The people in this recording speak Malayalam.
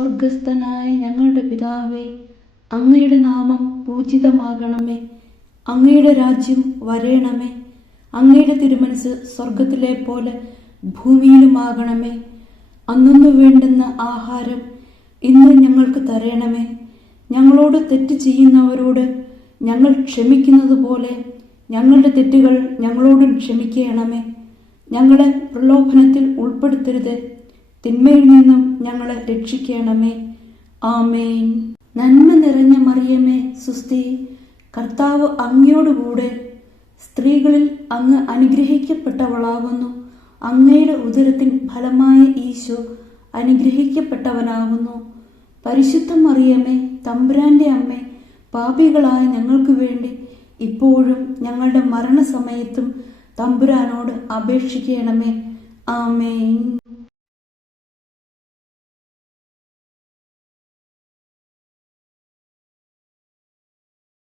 സ്വർഗസ്ഥനായ ഞങ്ങളുടെ പിതാവേ, അങ്ങയുടെ നാമം പൂജിതമാകണമേ. അങ്ങയുടെ രാജ്യം വരേണമേ. അങ്ങയുടെ തിരുമനസ് സ്വർഗത്തിലെ പോലെ ഭൂമിയിലുമാകണമേ. അന്നു വേണ്ടുന്ന ആഹാരം ഇന്ന് ഞങ്ങൾക്ക് തരണമേ. ഞങ്ങളോട് തെറ്റ് ചെയ്യുന്നവരോട് ഞങ്ങൾ ക്ഷമിക്കുന്നത് പോലെ ഞങ്ങളുടെ തെറ്റുകൾ ഞങ്ങളോടും ക്ഷമിക്കണമേ. ഞങ്ങളെ പ്രലോഭനത്തിൽ ഉൾപ്പെടുത്തരുത്, തിന്മയിൽ നിന്നും ഞങ്ങളെ രക്ഷിക്കണമേ. ആമേൻ. നന്മ നിറഞ്ഞ മറിയമേ, സുസ്തി, കർത്താവ് അങ്ങയോടുകൂടെ സ്ത്രീകളിൽ അങ്ങ് അനുഗ്രഹിക്കപ്പെട്ടവളാകുന്നു. അങ്ങയുടെ ഉദരത്തിൻ ഫലമായ ഈശോ അനുഗ്രഹിക്കപ്പെട്ടവനാകുന്നു. പരിശുദ്ധ മറിയമേ, തമ്പുരാന്റെ അമ്മേ, പാപികളായ ഞങ്ങൾക്ക് വേണ്ടി ഇപ്പോഴും ഞങ്ങളുടെ മരണസമയത്തും തമ്പുരാനോട് അപേക്ഷിക്കണമേ. ആമേൻ.